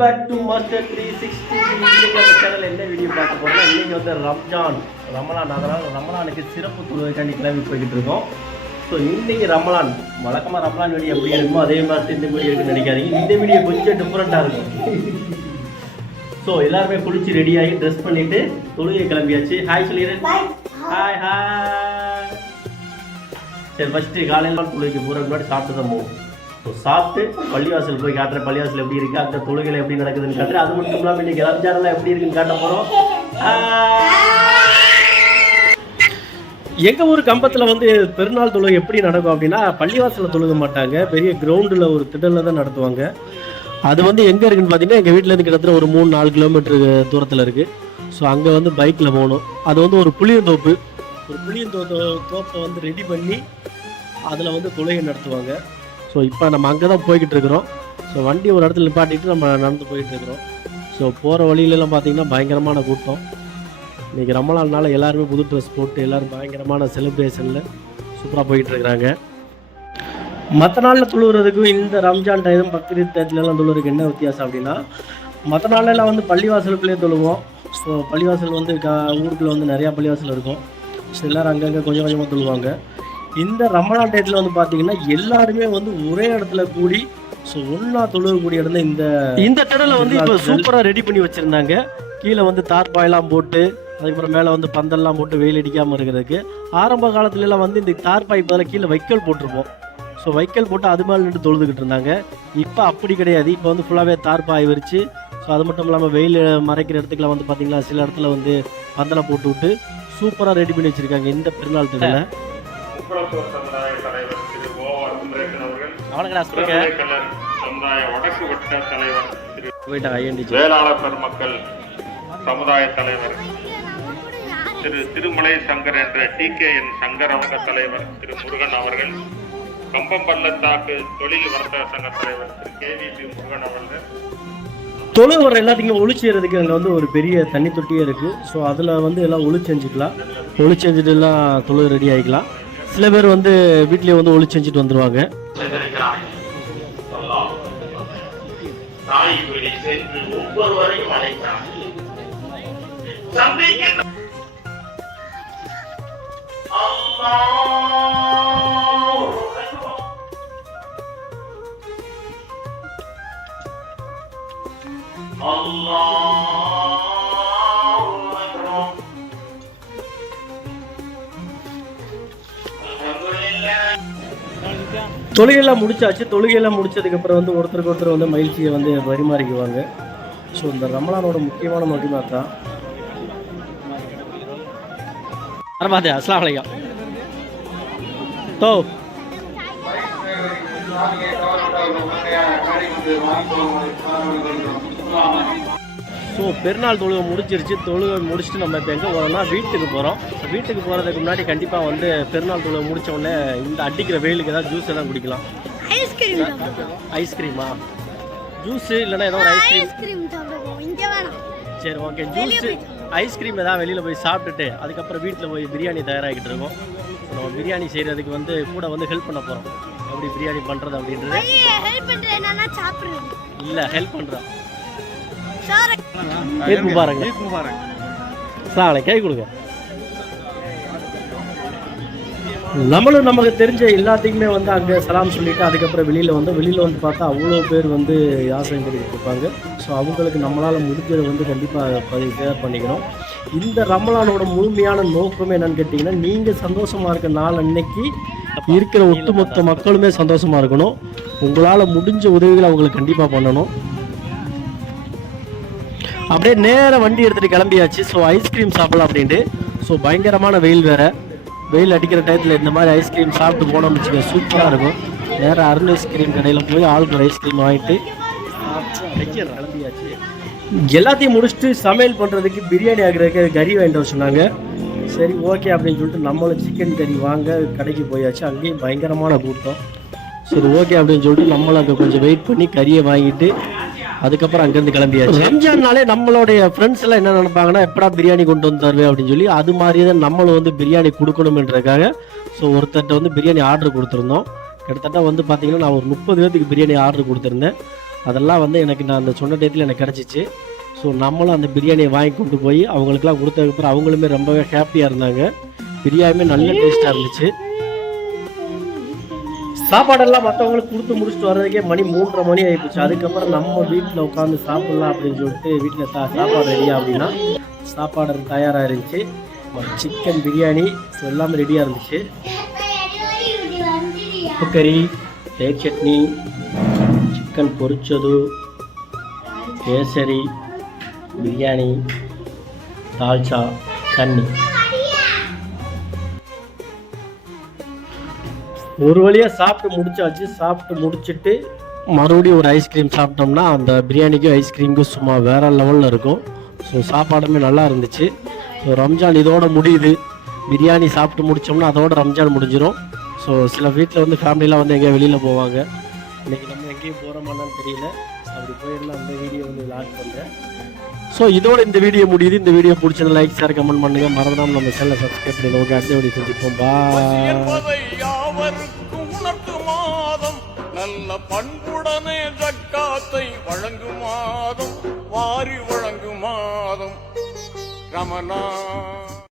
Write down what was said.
Back to master three sixty நம்ம channel என்ன video பார்க்க போறோம்னா இன்னைக்கு வந்து ரம்ஜான் ரமலான். அதனால் ரமலானுக்கு சிறப்பு தொழுகைக்காண்டி கிளம்பி போய்கிட்டு இருக்கோம். ஸோ இன்னைக்கு ரமலான் வழக்கமாக ரமலான் வீடியோ எப்படி இருக்குமோ அதே மாதிரி இந்த வீடியோ இருக்குன்னு நினைக்காதீங்க. இந்த வீடியோ கொஞ்சம் டிஃப்ரெண்ட்டாக இருக்கும். ஸோ எல்லாருமே குளிச்சு ரெடி ஆகி ட்ரெஸ் பண்ணிட்டு தொழுகை கிளம்பியாச்சு. ஹாய் சொல்லிடு ஹாய் ஹாய் சரி ஃபஸ்ட்டு காலையில் தொழுகைக்கு போகிற முன்னாடி சாப்பிட்டு தான் போவோம். ஸோ சாப்பிட்டு பள்ளிவாசல் போய் காட்டுற பள்ளிவாசல் எப்படி இருக்கு அந்த தொழுகையில் எப்படி நடக்குதுன்னு காட்டுறேன் அது மட்டும் இல்லாமல் இன்றைக்கி ரம்ஜானெல்லாம் எப்படி இருக்குன்னு காட்ட போகிறோம் எங்கள் ஊர் கம்பத்தில் வந்து பெருநாள் தொழுகை எப்படி நடக்கும் அப்படின்னா பள்ளிவாசலில் தொழுக மாட்டாங்க. பெரிய கிரவுண்டில் ஒரு திடலில் தான் நடத்துவாங்க. அது வந்து எங்கே இருக்குன்னு பார்த்தீங்கன்னா எங்கள் வீட்டிலேருந்து கிட்டத்தட்ட ஒரு மூணு நாலு கிலோமீட்டர் தூரத்தில் இருக்குது ஸோ அங்கே வந்து பைக்கில் போகணும். அது வந்து ஒரு புளியந்தோப்பு. ஒரு புளியந்தோ தோப்பை வந்து ரெடி பண்ணி அதில் வந்து தொழுகை நடத்துவாங்க. ஸோ இப்போ நம்ம அங்கே தான் போய்கிட்டு இருக்கிறோம் ஸோ வண்டி ஒரு இடத்துல நிப்பாட்டிட்டு நம்ம நடந்து போயிட்டு இருக்கிறோம் ஸோ போகிற வழியிலலாம் பார்த்தீங்கன்னா பயங்கரமான கூட்டம். இன்றைக்கி ரொம்ப நாள்னால எல்லாருமே புது ட்ரெஸ் போட்டு எல்லோரும் பயங்கரமான செலிப்ரேஷனில் சூப்பராக போயிட்டு இருக்கிறாங்க மற்ற நாளில் தொழுகிறதுக்கும் இந்த ரம்ஜான் டைம் பக்ரீத் டயத்துலலாம் தொழுகிறதுக்கு என்ன வித்தியாசம் அப்படின்னா மற்ற நாளெல்லாம் வந்து பள்ளிவாசலுக்குள்ளேயே தொழுவோம். ஸோ பள்ளிவாசல் வந்து க ஊருக்குள்ளே வந்து நிறையா பள்ளிவாசல் இருக்கும். ஸோ எல்லோரும் அங்கங்கே கொஞ்சம் கொஞ்சமாக தொழுவாங்க. இந்த ரமலான் டயத்தில் வந்து பார்த்தீங்கன்னா எல்லாருமே வந்து ஒரே இடத்துல கூடி ஸோ ஒன்றா தொழுகக்கூடிய இடம் இந்த இந்த திடலை வந்து இப்போ சூப்பராக ரெடி பண்ணி வச்சுருந்தாங்க. கீழே வந்து தார்பாயெல்லாம் போட்டு அதுக்கப்புறம் மேலே வந்து பந்தல்லாம் போட்டு வெயில் அடிக்காமல் இருக்கிறதுக்கு. ஆரம்ப காலத்துலலாம் வந்து இந்த தார்பாய் பதில் கீழே வைக்கோல் போட்டிருப்போம். ஸோ வைக்கல் போட்டு அது மேலே நின்று தொழுதுகிட்டு இருந்தாங்க. இப்போ அப்படி கிடையாது. இப்போ வந்து ஃபுல்லாகவே தார்பாய் விரிச்சு ஸோ அது மட்டும் இல்லாமல் வெயில் மறைக்கிற இடத்துக்குலாம் வந்து பார்த்தீங்களா சில இடத்துல வந்து பந்தலை போட்டு விட்டு சூப்பராக ரெடி பண்ணி வச்சுருக்காங்க இந்த பெருநாள் திருவிழா குப்பளத்தூர் சமுதாய தலைவர் திரு அவர்கள் சமுதாய வடக்கு வட்ட தலைவர் திரு வேளாளர் பெருமக்கள் சமுதாய தலைவர் திரு திருமலை சங்கர் என்ற டி கே என் சங்கர் அவங்க தலைவர் திரு முருகன் அவர்கள் கம்பம் பள்ளத்தாக்கு தொழில் வர்த்தக சங்க தலைவர் Thiru K V P Murugan அவர்கள். தொழு வர எல்லாத்தையும் ஒளி செய்யறதுக்கு அங்கே வந்து ஒரு பெரிய தண்ணி தொட்டியே இருக்குது ஸோ அதில் வந்து எல்லாம் ஒளி செஞ்சுக்கலாம் ஒளி செஞ்சுட்டு எல்லாம் தொழு ரெடி ஆகிக்கலாம் சில பேர் வந்து வீட்லயே வந்து ஒளி செஞ்சுட்டு வந்துருவாங்க. Allah. தொழுகையெல்லாம் முடிச்சாச்சு. தொழுகையெல்லாம் முடிச்சதுக்கப்புறம் வந்து ஒருத்தருக்கு ஒருத்தர் வந்து மகிழ்ச்சியை வந்து பரிமாறிக்குவாங்க. ஸோ இந்த ரமலானோட முக்கியமான மகிமா தான். வரமாதே அஸ்லாம் வலைக்கம் தோ. ஸோ பெருநாள் தொழுகை முடிச்சிருச்சு தொழுகை முடிச்சுட்டு நம்ம இப்போ எங்கே போகிறோம்னா வீட்டுக்கு போகிறோம் வீட்டுக்கு போகிறதுக்கு முன்னாடி கண்டிப்பாக வந்து பெருநாள் தொழுகை முடிச்ச உடனே இந்த அடிக்கிற வெயிலுக்கு ஏதாவது ஜூஸ் எல்லாம் குடிக்கலாம். ஐஸ்கிரீம் ஐஸ்கிரீமா ஜூஸு இல்லைன்னா ஏதோ ஒரு ஐஸ்கிரீம் சரி ஓகே ஜூஸு ஐஸ்கிரீம் ஏதாவது வெளியில் போய் சாப்பிட்டுட்டு அதுக்கப்புறம் வீட்டில் போய் பிரியாணி தயாராகிட்டு இருக்கோம். நம்ம பிரியாணி செய்கிறதுக்கு வந்து கூட வந்து ஹெல்ப் பண்ண போகிறோம் எப்படி பிரியாணி பண்ணுறது அப்படின்றது. இல்லை ஹெல்ப் பண்ணுறோம் சார் ஈத் முபாரக் சாலை கை கொடுங்க. நம்மளும் நமக்கு தெரிஞ்ச எல்லாத்துக்குமே வந்து அங்கே சலாம் சொல்லிட்டு அதுக்கப்புறம் வெளியில் வந்து வெளியில் வந்து பார்த்தா அவ்வளோ பேர் வந்து யாசகம் பண்ணிட்டு இருப்பாங்க. ஸோ அவங்களுக்கு நம்மளால் முடிஞ்சதை வந்து கண்டிப்பாக பதிவு ஷேர் பண்ணிக்கணும் இந்த ரமலானோட முழுமையான நோக்கமே என்னன்னு கேட்டிங்கன்னா நீங்கள் சந்தோஷமாக இருக்க நாள் அன்னைக்கு இருக்கிற ஒட்டுமொத்த மக்களுமே சந்தோஷமாக இருக்கணும். உங்களால் முடிஞ்ச உதவிகளை அவங்களுக்கு கண்டிப்பாக பண்ணணும். அப்படியே நேரா வண்டி எடுத்துட்டு கிளம்பியாச்சு. ஸோ ஐஸ்கிரீம் சாப்பிடலாம் அப்படின்ட்டு. ஸோ பயங்கரமான வெயில் வேற. வெயில் அடிக்கிற டயத்தில் இந்த மாதிரி ஐஸ்கிரீம் சாப்பிட்டு போனோம்னு வச்சுக்க சூப்பராக இருக்கும். நேராக அருண் ஐஸ்கிரீம் கடையில் போய் ஆளுக்கு ஒரு ஐஸ்கிரீம் வாங்கிட்டு கிளம்பியாச்சு. எல்லாத்தையும் முடிச்சுட்டு சமையல் பண்ணுறதுக்கு பிரியாணி ஆகிறதுக்கு கறி வாங்கிட்டு வர சொன்னாங்க. சரி ஓகே அப்படின்னு சொல்லிட்டு நம்மளும் சிக்கன் கறி வாங்க கடைக்கு போயாச்சு. அங்கேயும் பயங்கரமான கூட்டம். சரி ஓகே அப்படின்னு சொல்லிட்டு நம்மளும் அங்கே கொஞ்சம் வெயிட் பண்ணி கறியை வாங்கிட்டு அதுக்கப்புறம் அங்கேருந்து கிளம்பியாச்சு. ரம்ஜான்னாலே நம்மளுடைய ஃப்ரெண்ட்ஸ் எல்லாம் என்ன நினைப்பாங்கன்னா எப்படா பிரியாணி கொண்டு வந்து தருவேன் அப்படின்னு சொல்லி அது மாதிரியே தான் நம்மளும் வந்து பிரியாணி கொடுக்கணுமென்றதுக்காக ஸோ ஒருத்தர்கிட்ட வந்து பிரியாணி ஆர்டர் கொடுத்துருந்தோம். கிட்டத்தட்ட வந்து பார்த்தீங்கன்னா நான் ஒரு முப்பது பேர்த்துக்கு பிரியாணி ஆர்டர் கொடுத்துருந்தேன். அதெல்லாம் வந்து எனக்கு நான் அந்த சொன்ன டேத்தில் எனக்கு கிடச்சிச்சு. ஸோ நம்மளும் அந்த பிரியாணியை வாங்கி கொண்டு போய் அவங்களுக்குலாம் கொடுத்ததுக்கப்புறம் அவங்களுமே ரொம்பவே ஹாப்பியாக இருந்தாங்க. பிரியாணியுமே நல்ல டேஸ்ட்டாக இருந்துச்சு. சாப்பாடெல்லாம் மற்றவங்களுக்கு கொடுத்து முடிச்சுட்டு வர்றதுக்கே மணி மூன்றரை மணி ஆகிப்போச்சு அதுக்கப்புறம் நம்ம வீட்டில் உட்காந்து சாப்பிட்லாம் அப்படின்னு சொல்லிட்டு வீட்டில் சா சாப்பாடு ரெடியா அப்படின்னா சாப்பாடு தயாராக இருந்துச்சு. சிக்கன் பிரியாணி எல்லாமே ரெடியாக இருந்துச்சு. உப்பு கறி தேக் சட்னி சிக்கன் பொரிச்சது கேசரி பிரியாணி தால்ச்சா தண்ணி ஒரு வழியாக சாப்பிட்டு முடிச்சாச்சு. சாப்பிட்டு முடிச்சிட்டு மறுபடியும் ஒரு ஐஸ்கிரீம் சாப்பிட்டோம்னா அந்த பிரியாணிக்கும் ஐஸ்கிரீமுக்கும் சும்மா வேறு லெவலில் இருக்கும். ஸோ சாப்பாடுமே நல்லா இருந்துச்சு. ஸோ ரம்ஜான் இதோட முடியுது. பிரியாணி சாப்பிட்டு முடிச்சோம்னா அதோட ரம்ஜான் முடிஞ்சிடும் ஸோ சில வீட்டில் வந்து ஃபேமிலிலாம் வந்து எங்கேயோ வெளியில் போவாங்க. இன்றைக்கி நம்ம எங்கேயும் போகிறோமான்னு தெரியல. அப்படி போயிருந்தா அந்த வீடியோ வந்து லாக் பண்ணுறேன் ஸோ இதோட இந்த வீடியோ முடியுது. இந்த வீடியோ பிடிச்சது லைக் ஷேர் கமெண்ட் பண்ணுங்க. மறந்துடாமல் நம்ம சேனலை சப்ஸ்கிரைப் பண்ணி ஓகே அடுத்த வீடியோ சந்திப்போம். பா நல்ல பண்புடனே ஜக்காத்தை வழங்குமாதம் வாரி வழங்குமாதம் ரமணா